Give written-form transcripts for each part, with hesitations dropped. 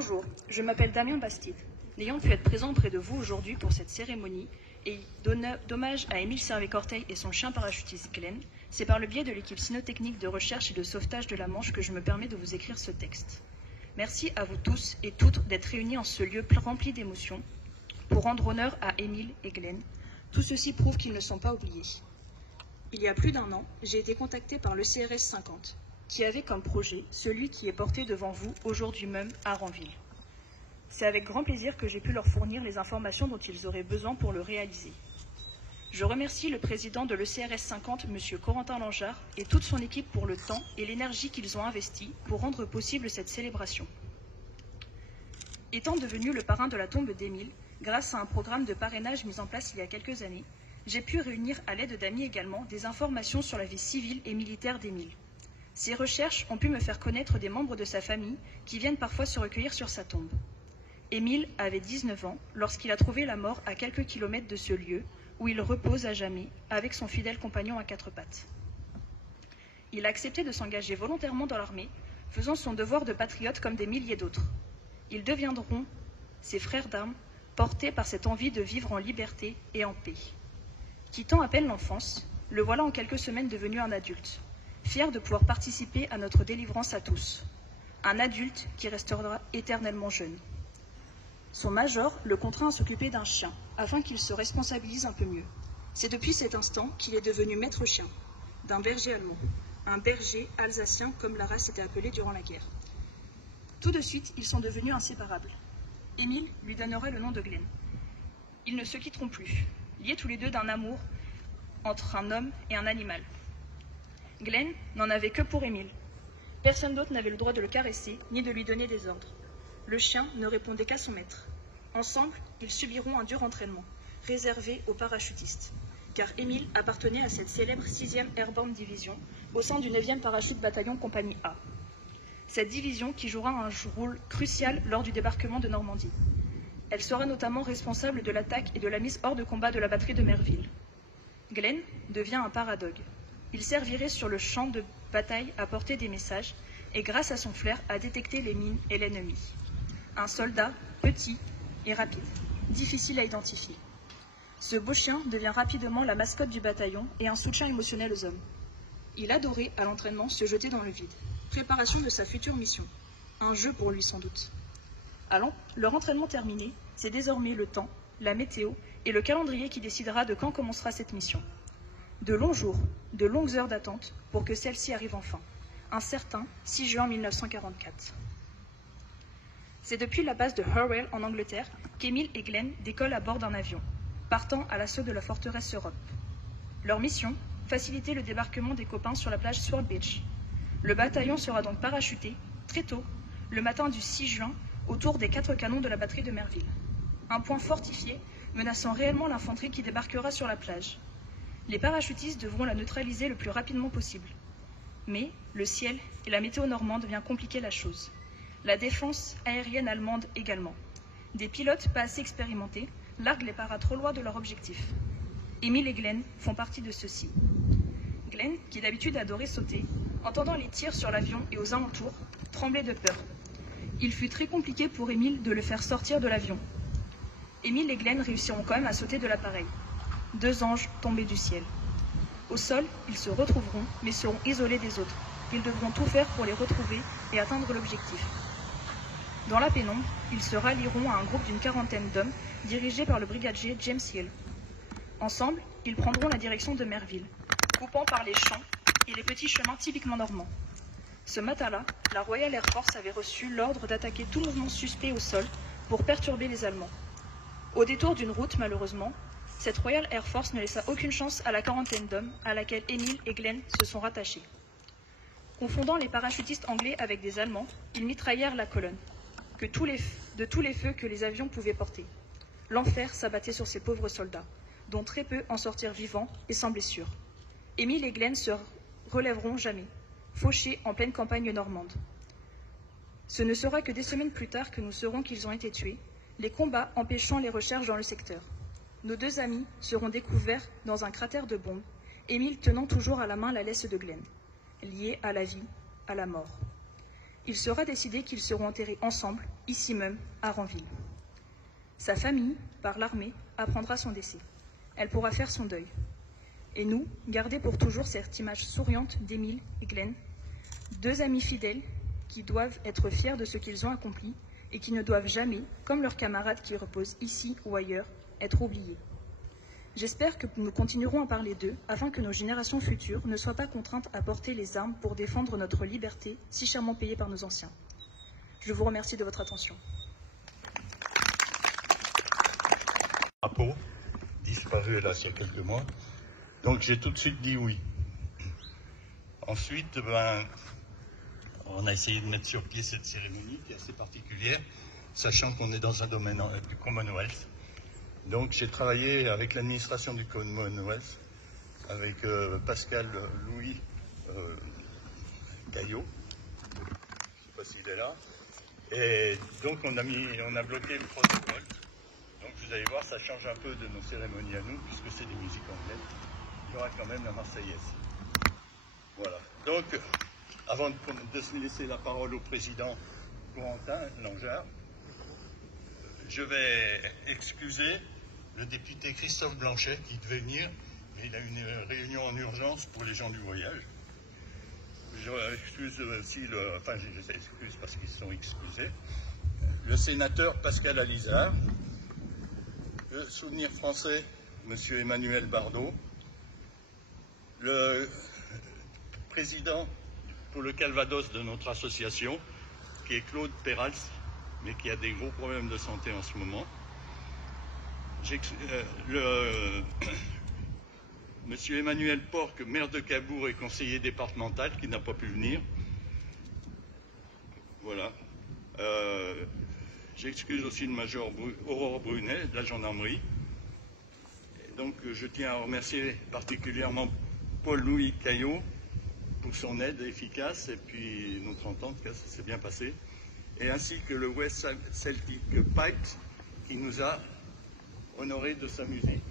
Bonjour, je m'appelle Damien Bastide. N'ayant pu être présent près de vous aujourd'hui pour cette cérémonie et d'hommage à Émile Servet-Corteil et son chien parachutiste Glenn, c'est par le biais de l'équipe cynotechnique de recherche et de sauvetage de la Manche que je me permets de vous écrire ce texte. Merci à vous tous et toutes d'être réunis en ce lieu rempli d'émotions pour rendre honneur à Émile et Glenn. Tout ceci prouve qu'ils ne sont pas oubliés. Il y a plus d'1 an, j'ai été contactée par le CRS 50, qui avait comme projet celui qui est porté devant vous aujourd'hui même à Ranville. C'est avec grand plaisir que j'ai pu leur fournir les informations dont ils auraient besoin pour le réaliser. Je remercie le président de l'ECRS 50, M. Corentin Langeard, et toute son équipe pour le temps et l'énergie qu'ils ont investi pour rendre possible cette célébration. Étant devenu le parrain de la tombe d'Émile, grâce à un programme de parrainage mis en place il y a quelques années, j'ai pu réunir à l'aide d'amis également des informations sur la vie civile et militaire d'Émile. Ces recherches ont pu me faire connaître des membres de sa famille qui viennent parfois se recueillir sur sa tombe. Émile avait 19 ans lorsqu'il a trouvé la mort à quelques kilomètres de ce lieu où il repose à jamais avec son fidèle compagnon à 4 pattes. Il a accepté de s'engager volontairement dans l'armée, faisant son devoir de patriote comme des milliers d'autres. Ils deviendront ses frères d'armes, portés par cette envie de vivre en liberté et en paix. Quittant à peine l'enfance, le voilà en quelques semaines devenu un adulte, fier de pouvoir participer à notre délivrance à tous. Un adulte qui restera éternellement jeune. Son major le contraint à s'occuper d'un chien, afin qu'il se responsabilise un peu mieux. C'est depuis cet instant qu'il est devenu maître chien, d'un berger allemand, un berger alsacien comme la race était appelée durant la guerre. Tout de suite, ils sont devenus inséparables. Émile lui donnera le nom de Glenn. Ils ne se quitteront plus, liés tous les deux d'un amour entre un homme et un animal. Glenn n'en avait que pour Émile. Personne d'autre n'avait le droit de le caresser, ni de lui donner des ordres. Le chien ne répondait qu'à son maître. Ensemble, ils subiront un dur entraînement, réservé aux parachutistes, car Émile appartenait à cette célèbre 6e Airborne Division, au sein du 9e Parachute Bataillon Compagnie A. Cette division qui jouera un rôle crucial lors du débarquement de Normandie. Elle sera notamment responsable de l'attaque et de la mise hors de combat de la batterie de Merville. Glenn devient un paradogue. Il servirait sur le champ de bataille à porter des messages et grâce à son flair à détecter les mines et l'ennemi. Un soldat petit et rapide, difficile à identifier. Ce beau chien devient rapidement la mascotte du bataillon et un soutien émotionnel aux hommes. Il adorait à l'entraînement se jeter dans le vide. Préparation de sa future mission. Un jeu pour lui sans doute. Alors, leur entraînement terminé, c'est désormais le temps, la météo et le calendrier qui décidera de quand commencera cette mission. De longs jours, de longues heures d'attente pour que celle-ci arrive enfin. Un certain 6 juin 1944. C'est depuis la base de Hurwell en Angleterre qu'Émile et Glenn décollent à bord d'un avion, partant à l'assaut de la forteresse Europe. Leur mission, faciliter le débarquement des copains sur la plage Sword Beach. Le bataillon sera donc parachuté, très tôt, le matin du 6 juin, autour des 4 canons de la batterie de Merville. Un point fortifié, menaçant réellement l'infanterie qui débarquera sur la plage. Les parachutistes devront la neutraliser le plus rapidement possible. Mais le ciel et la météo normande viennent compliquer la chose. La défense aérienne allemande également. Des pilotes pas assez expérimentés larguent les paras trop loin de leur objectif. Émile et Glenn font partie de ceux-ci. Glenn, qui d'habitude adorait sauter, entendant les tirs sur l'avion et aux alentours, tremblait de peur. Il fut très compliqué pour Émile de le faire sortir de l'avion. Émile et Glenn réussiront quand même à sauter de l'appareil. 2 anges tombés du ciel. Au sol, ils se retrouveront, mais seront isolés des autres. Ils devront tout faire pour les retrouver et atteindre l'objectif. Dans la pénombre, ils se rallieront à un groupe d'une 40aine d'hommes, dirigé par le brigadier James Hill. Ensemble, ils prendront la direction de Merville, coupant par les champs et les petits chemins typiquement normands. Ce matin-là, la Royal Air Force avait reçu l'ordre d'attaquer tout mouvement suspect au sol pour perturber les Allemands. Au détour d'une route, malheureusement, cette Royal Air Force ne laissa aucune chance à la 40aine d'hommes à laquelle Émile et Glenn se sont rattachés. Confondant les parachutistes anglais avec des Allemands, ils mitraillèrent la colonne, de tous les feux que les avions pouvaient porter. L'enfer s'abattait sur ces pauvres soldats, dont très peu en sortirent vivants et sans blessures. Émile et Glenn se relèveront jamais, fauchés en pleine campagne normande. Ce ne sera que des semaines plus tard que nous saurons qu'ils ont été tués, les combats empêchant les recherches dans le secteur. Nos 2 amis seront découverts dans un cratère de bombes, Émile tenant toujours à la main la laisse de Glenn, liée à la vie, à la mort. il sera décidé qu'ils seront enterrés ensemble, ici même, à Ranville. Sa famille, par l'armée, apprendra son décès. Elle pourra faire son deuil. Et nous, garder pour toujours cette image souriante d'Émile et Glenn, deux amis fidèles qui doivent être fiers de ce qu'ils ont accompli et qui ne doivent jamais, comme leurs camarades qui reposent ici ou ailleurs, être oubliés. J'espère que nous continuerons à parler d'eux afin que nos générations futures ne soient pas contraintes à porter les armes pour défendre notre liberté si chèrement payée par nos anciens. Je vous remercie de votre attention. Drapeau, disparu hélas il y a quelques mois, donc j'ai tout de suite dit oui. Ensuite, on a essayé de mettre sur pied cette cérémonie qui est assez particulière, sachant qu'on est dans un domaine du Commonwealth. Donc j'ai travaillé avec l'administration du Commonwealth, avec Pascal Louis Caillot, je ne sais pas s'il est là, et donc on a bloqué le protocole. Donc vous allez voir, ça change un peu de nos cérémonies à nous, puisque c'est des musiques anglaises. Il y aura quand même la Marseillaise. Voilà. Donc, avant de se laisser la parole au président Corentin Langeard, je vais excuser le député Christophe Blanchet qui devait venir, mais il a une réunion en urgence pour les gens du voyage. Je excuse aussi, je les excuse parce qu'ils se sont excusés, le sénateur Pascal Alizard, le Souvenir français, M. Emmanuel Bardot, le président pour le Calvados de notre association, qui est Claude Perals, mais qui a des gros problèmes de santé en ce moment. Monsieur Emmanuel Porc, maire de Cabourg et conseiller départemental, qui n'a pas pu venir. Voilà. J'excuse aussi le major Aurore Brunet de la gendarmerie. Et donc je tiens à remercier particulièrement Paul-Louis Caillot pour son aide efficace et puis notre entente, ça s'est bien passé. Et ainsi que le West Celtic Pipes qui nous a honorés de sa musique.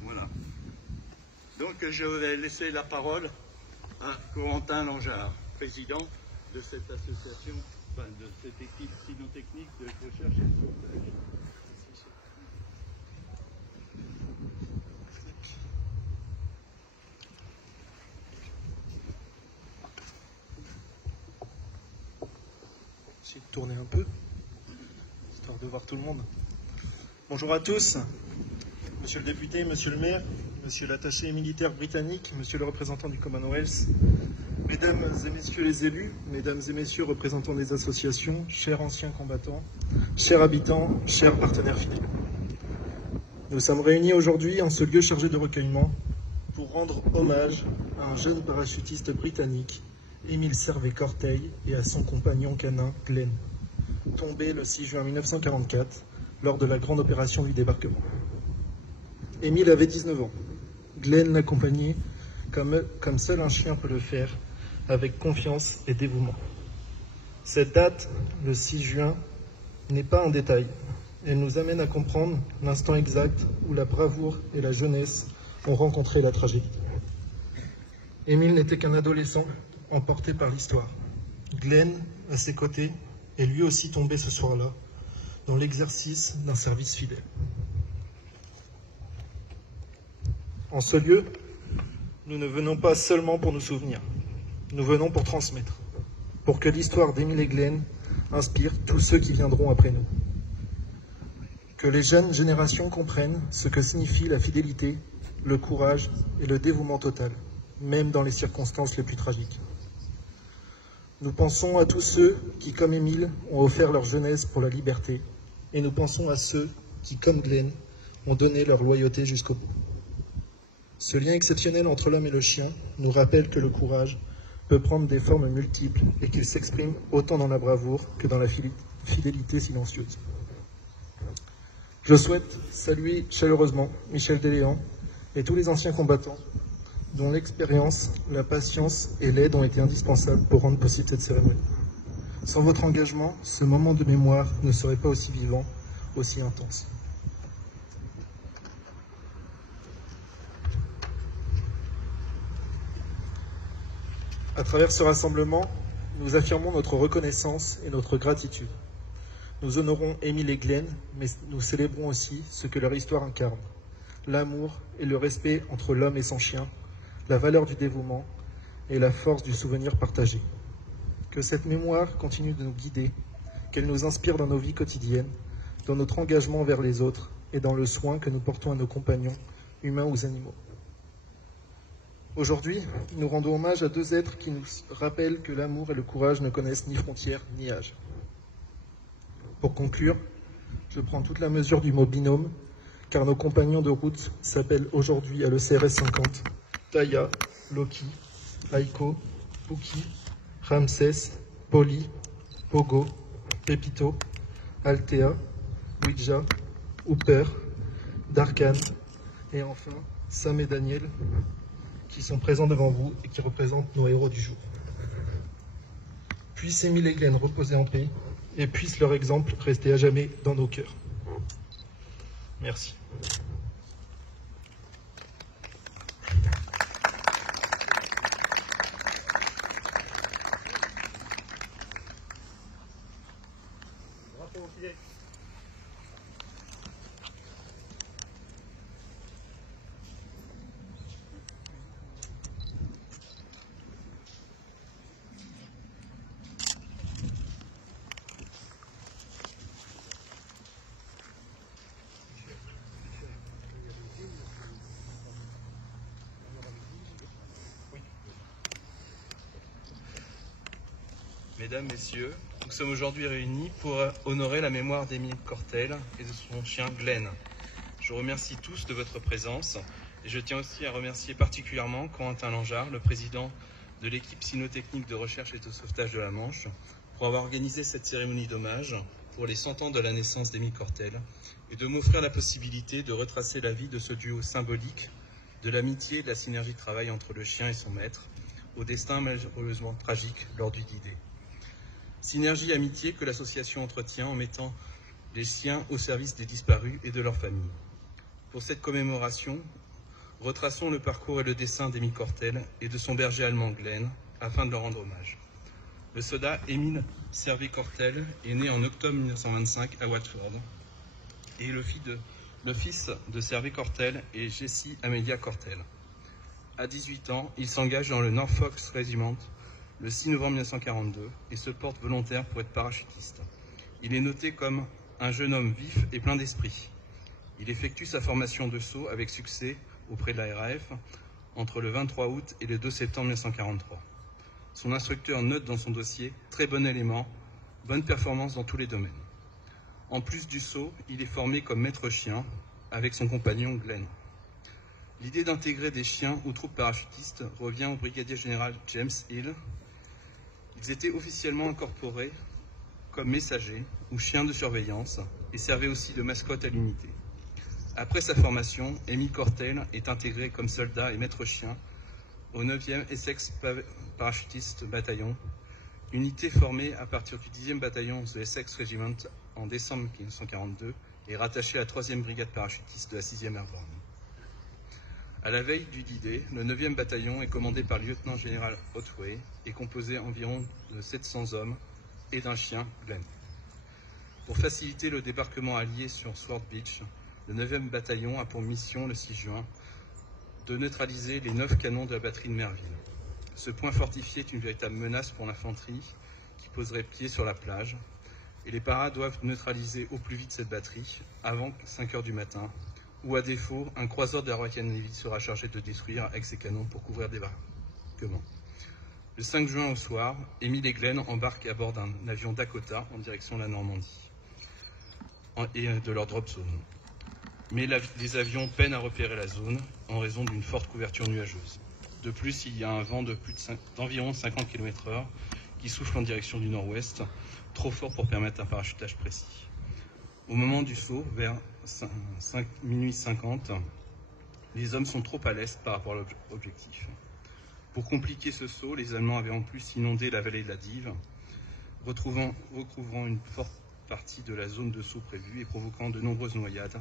Voilà. Donc je vais laisser la parole à Corentin Langeard, président de cette association, de cette équipe cynotechnique de recherche et de sauvetage. J'ai tourné un peu, histoire de voir tout le monde. Bonjour à tous, monsieur le député, monsieur le maire, monsieur l'attaché militaire britannique, monsieur le représentant du Commonwealth, mesdames et messieurs les élus, mesdames et messieurs représentants des associations, chers anciens combattants, chers habitants, chers partenaires fidèles. Nous sommes réunis aujourd'hui en ce lieu chargé de recueillement pour rendre hommage à un jeune parachutiste britannique, Émile Servet-Corteil, et à son compagnon canin, Glenn, tombé le 6 juin 1944 lors de la grande opération du débarquement. Émile avait 19 ans. Glenn l'accompagnait comme seul un chien peut le faire, avec confiance et dévouement. Cette date, le 6 juin, n'est pas un détail. Elle nous amène à comprendre l'instant exact où la bravoure et la jeunesse ont rencontré la tragédie. Émile n'était qu'un adolescent emporté par l'histoire. Glenn, à ses côtés, est lui aussi tombé ce soir-là, dans l'exercice d'un service fidèle. En ce lieu, nous ne venons pas seulement pour nous souvenir, nous venons pour transmettre, pour que l'histoire d'Émile et Glenn inspire tous ceux qui viendront après nous. Que les jeunes générations comprennent ce que signifie la fidélité, le courage et le dévouement total, même dans les circonstances les plus tragiques. Nous pensons à tous ceux qui, comme Émile, ont offert leur jeunesse pour la liberté, et nous pensons à ceux qui, comme Glenn, ont donné leur loyauté jusqu'au bout. Ce lien exceptionnel entre l'homme et le chien nous rappelle que le courage peut prendre des formes multiples et qu'il s'exprime autant dans la bravoure que dans la fidélité silencieuse. Je souhaite saluer chaleureusement Michel Deléan et tous les anciens combattants dont l'expérience, la patience et l'aide ont été indispensables pour rendre possible cette cérémonie. Sans votre engagement, ce moment de mémoire ne serait pas aussi vivant, aussi intense. À travers ce rassemblement, nous affirmons notre reconnaissance et notre gratitude. Nous honorons Émile et Glenn, mais nous célébrons aussi ce que leur histoire incarne, l'amour et le respect entre l'homme et son chien, la valeur du dévouement et la force du souvenir partagé. Que cette mémoire continue de nous guider, qu'elle nous inspire dans nos vies quotidiennes, dans notre engagement envers les autres et dans le soin que nous portons à nos compagnons, humains ou animaux. Aujourd'hui, nous rendons hommage à deux êtres qui nous rappellent que l'amour et le courage ne connaissent ni frontières ni âge. Pour conclure, je prends toute la mesure du mot binôme, car nos compagnons de route s'appellent aujourd'hui à l'ECRS 50 Taya, Loki, Aiko, Puki, Ramsès, Polly, Pogo, Pepito, Althea, Ouija, Hooper, Darkan et enfin Sam et Daniel, qui sont présents devant vous et qui représentent nos héros du jour. Puisse Émile et Glenn reposer en paix et puisse leur exemple rester à jamais dans nos cœurs. Merci. Mesdames, Messieurs, nous sommes aujourd'hui réunis pour honorer la mémoire d'Émile Cortel et de son chien Glenn. Je vous remercie tous de votre présence et je tiens aussi à remercier particulièrement Corentin Langeard, le président de l'équipe cynotechnique de recherche et de sauvetage de la Manche, pour avoir organisé cette cérémonie d'hommage pour les 100 ans de la naissance d'Émile Cortel et de m'offrir la possibilité de retracer la vie de ce duo symbolique de l'amitié et de la synergie de travail entre le chien et son maître, au destin malheureusement tragique lors du D-Day. Synergie amitié que l'association entretient en mettant les chiens au service des disparus et de leurs familles. Pour cette commémoration, retraçons le parcours et le dessin d'Émile Cortel et de son berger allemand Glenn, afin de leur rendre hommage. Le soldat Émile Servet Cortel est né en octobre 1925 à Watford et le fils de Servet Cortel est Jessie Amelia Cortel. À 18 ans, il s'engage dans le Norfolk Regiment le 6 novembre 1942 et se porte volontaire pour être parachutiste. Il est noté comme un jeune homme vif et plein d'esprit. Il effectue sa formation de saut avec succès auprès de la RAF entre le 23 août et le 2 septembre 1943. Son instructeur note dans son dossier « Très bon élément, bonne performance dans tous les domaines ». En plus du saut, il est formé comme maître chien avec son compagnon Glenn. L'idée d'intégrer des chiens aux troupes parachutistes revient au brigadier général James Hill. Ils étaient officiellement incorporés comme messagers ou chiens de surveillance et servaient aussi de mascotte à l'unité. Après sa formation, Émile Cortel est intégré comme soldat et maître chien au 9e Essex Parachutist Bataillon, unité formée à partir du 10e bataillon de Essex Regiment en décembre 1942 et rattachée à la 3e brigade parachutiste de la 6e Airborne. À la veille du D-Day, le 9e bataillon est commandé par le lieutenant-général Otway et composé environ de 700 hommes et d'un chien, Glenn. Pour faciliter le débarquement allié sur Sword Beach, le 9e bataillon a pour mission, le 6 juin, de neutraliser les 9 canons de la batterie de Merville. Ce point fortifié est une véritable menace pour l'infanterie qui poserait pied sur la plage, et les paras doivent neutraliser au plus vite cette batterie avant 5 heures du matin, ou à défaut, un croiseur de la Royal Navy sera chargé de détruire avec ses canons pour couvrir des débarquements. Le 5 juin au soir, Émile et Glenn embarquent à bord d'un avion Dakota en direction de la Normandie et de leur drop zone. Mais les avions peinent à repérer la zone en raison d'une forte couverture nuageuse. De plus, il y a un vent d'environ 50 km/h qui souffle en direction du nord-ouest, trop fort pour permettre un parachutage précis. Au moment du saut, vers minuit 50, les hommes sont trop à l'est par rapport à l'objectif. Pour compliquer ce saut, les Allemands avaient en plus inondé la vallée de la Dive, recouvrant une forte partie de la zone de saut prévue et provoquant de nombreuses noyades,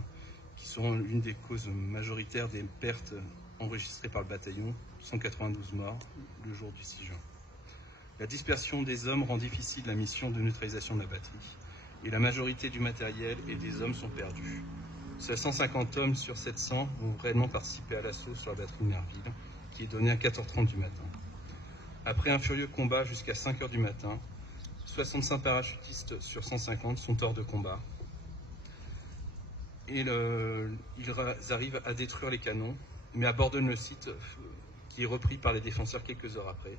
qui seront l'une des causes majoritaires des pertes enregistrées par le bataillon, 192 morts le jour du 6 juin. La dispersion des hommes rend difficile la mission de neutralisation de la batterie, et la majorité du matériel et des hommes sont perdus. Seuls 150 hommes sur 700 vont réellement participer à l'assaut sur la batterie de Merville, qui est donnée à 4h30 du matin. Après un furieux combat jusqu'à 5h du matin, 65 parachutistes sur 150 sont hors de combat. Et ils arrivent à détruire les canons, mais abandonnent le site qui est repris par les défenseurs quelques heures après.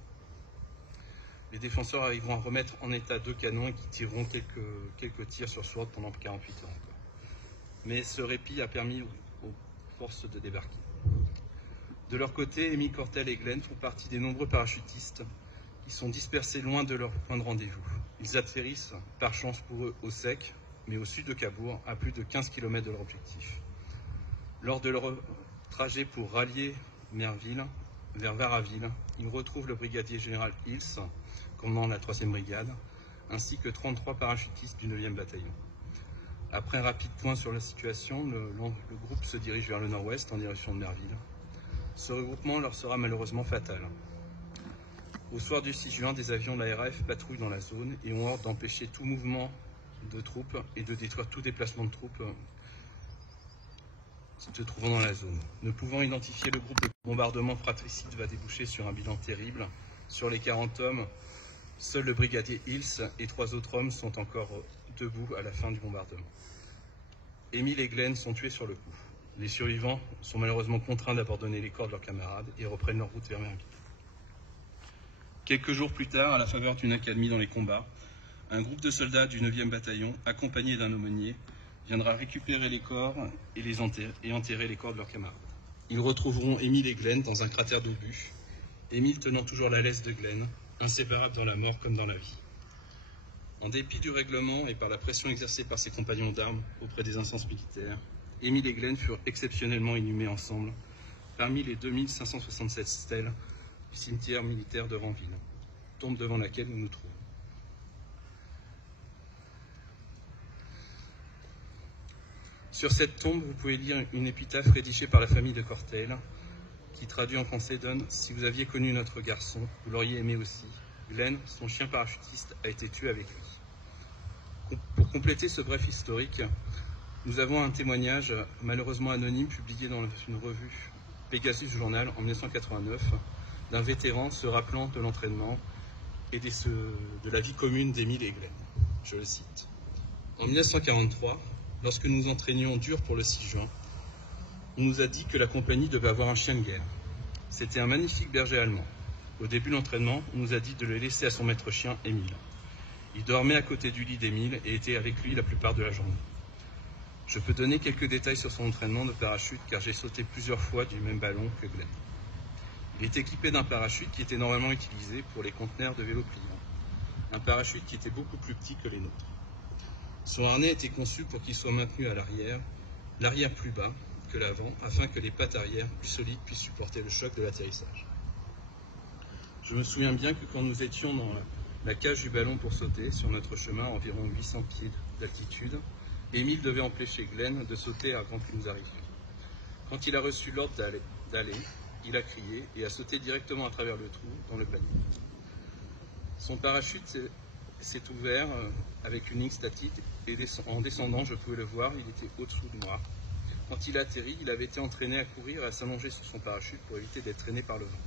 Les défenseurs arriveront à remettre en état 2 canons et qui tireront quelques tirs sur Sword pendant 48 heures encore. Mais ce répit a permis aux forces de débarquer. De leur côté, Émile Cortel et Glenn font partie des nombreux parachutistes qui sont dispersés loin de leur point de rendez-vous. Ils atterrissent, par chance pour eux, au sec, mais au sud de Cabourg, à plus de 15 km de leur objectif. Lors de leur trajet pour rallier Merville, vers Varaville, ils retrouvent le brigadier général Hills, commandant la 3e brigade, ainsi que 33 parachutistes du 9e bataillon. Après un rapide point sur la situation, le groupe se dirige vers le nord-ouest en direction de Merville. Ce regroupement leur sera malheureusement fatal. Au soir du 6 juin, des avions de la RAF patrouillent dans la zone et ont ordre d'empêcher tout mouvement de troupes et de détruire tout déplacement de troupes se trouvant dans la zone. Ne pouvant identifier le groupe de bombardement fratricide va déboucher sur un bilan terrible. Sur les 40 hommes, seul le brigadier Hills et 3 autres hommes sont encore debout à la fin du bombardement. Émile et Glenn sont tués sur le coup. Les survivants sont malheureusement contraints d'abandonner les corps de leurs camarades et reprennent leur route vers Merville. Quelques jours plus tard, à la faveur d'une accalmie dans les combats, un groupe de soldats du 9e bataillon, accompagné d'un aumônier, viendra récupérer les corps et enterrer les corps de leurs camarades. Ils retrouveront Émile et Glenn dans un cratère d'obus, Émile tenant toujours la laisse de Glenn, inséparable dans la mort comme dans la vie. En dépit du règlement et par la pression exercée par ses compagnons d'armes auprès des instances militaires, Émile et Glenn furent exceptionnellement inhumés ensemble parmi les 2567 stèles du cimetière militaire de Ranville, tombe devant laquelle nous nous trouvons. Sur cette tombe, vous pouvez lire une épitaphe rédigée par la famille de Cortel, qui traduit en français donne « Si vous aviez connu notre garçon, vous l'auriez aimé aussi. Glenn, son chien parachutiste, a été tué avec lui. » Pour compléter ce bref historique, nous avons un témoignage malheureusement anonyme publié dans une revue Pegasus Journal en 1989 d'un vétéran se rappelant de l'entraînement et de la vie commune d'Émile et Glenn. Je le cite. En 1943, lorsque nous entraînions dur pour le 6 juin, on nous a dit que la compagnie devait avoir un chien de guerre. C'était un magnifique berger allemand. Au début de l'entraînement, on nous a dit de le laisser à son maître chien, Émile. Il dormait à côté du lit d'Émile et était avec lui la plupart de la journée. Je peux donner quelques détails sur son entraînement de parachute car j'ai sauté plusieurs fois du même ballon que Glenn. Il est équipé d'un parachute qui était normalement utilisé pour les conteneurs de vélos pliants. Un parachute qui était beaucoup plus petit que les nôtres. Son harnais était conçu pour qu'il soit maintenu à l'arrière plus bas que l'avant, afin que les pattes arrière plus solides puissent supporter le choc de l'atterrissage. Je me souviens bien que quand nous étions dans la cage du ballon pour sauter, sur notre chemin à environ 800 pieds d'altitude, Émile devait empêcher Glenn de sauter avant que nous arrivions. Quand il a reçu l'ordre d'aller, il a crié et a sauté directement à travers le trou dans le panier. Son parachute s'est ouvert avec une ligne statique et en descendant, je pouvais le voir, il était au-dessous de moi. Quand il a atterri, il avait été entraîné à courir et à s'allonger sur son parachute pour éviter d'être traîné par le vent.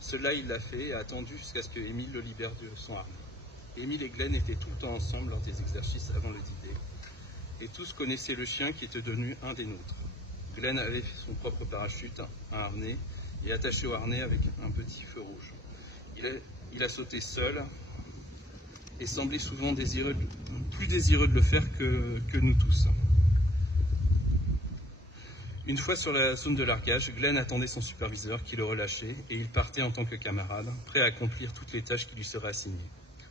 Cela, il l'a fait et a attendu jusqu'à ce que Émile le libère de son harnais. Émile et Glenn étaient tout le temps ensemble lors des exercices avant le D-Day. Et tous connaissaient le chien qui était devenu un des nôtres. Glenn avait son propre parachute, un harnais, et attaché au harnais avec un petit feu rouge. Il a sauté seul et semblait souvent plus désireux de le faire que nous tous. Une fois sur la zone de largage, Glenn attendait son superviseur qui le relâchait et il partait en tant que camarade, prêt à accomplir toutes les tâches qui lui seraient assignées.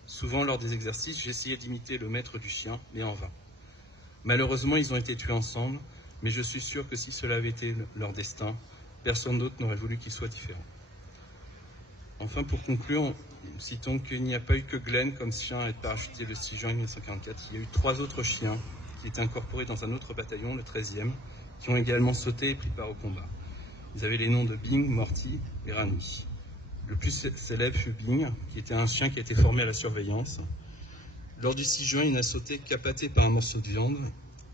Souvent, lors des exercices, j'essayais d'imiter le maître du chien, mais en vain. Malheureusement, ils ont été tués ensemble, mais je suis sûr que si cela avait été leur destin, personne d'autre n'aurait voulu qu'il soit différent. Enfin, pour conclure, citons qu'il n'y a pas eu que Glenn comme chien à être parachuté le 6 juin 1944. Il y a eu 3 autres chiens qui étaient incorporés dans un autre bataillon, le 13e, qui ont également sauté et pris part au combat. Vous avez les noms de Bing, Morty et Rani. Le plus célèbre fut Bing, qui était un chien qui a été formé à la surveillance. Lors du 6 juin, il n'a sauté qu'appâté par un morceau de viande,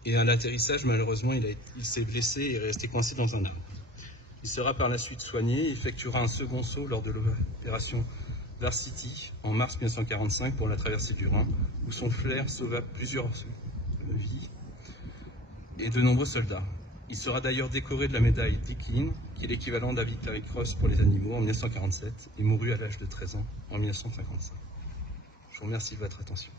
et à l'atterrissage, malheureusement, il s'est blessé et est resté coincé dans un arbre. Il sera par la suite soigné et effectuera un second saut lors de l'opération Varsity en mars 1945 pour la traversée du Rhin, où son flair sauva plusieurs vies et de nombreux soldats. Il sera d'ailleurs décoré de la médaille Dickin, qui est l'équivalent de la Victory Cross pour les animaux, en 1947, et mourut à l'âge de 13 ans en 1955. Je vous remercie de votre attention.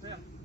Faire.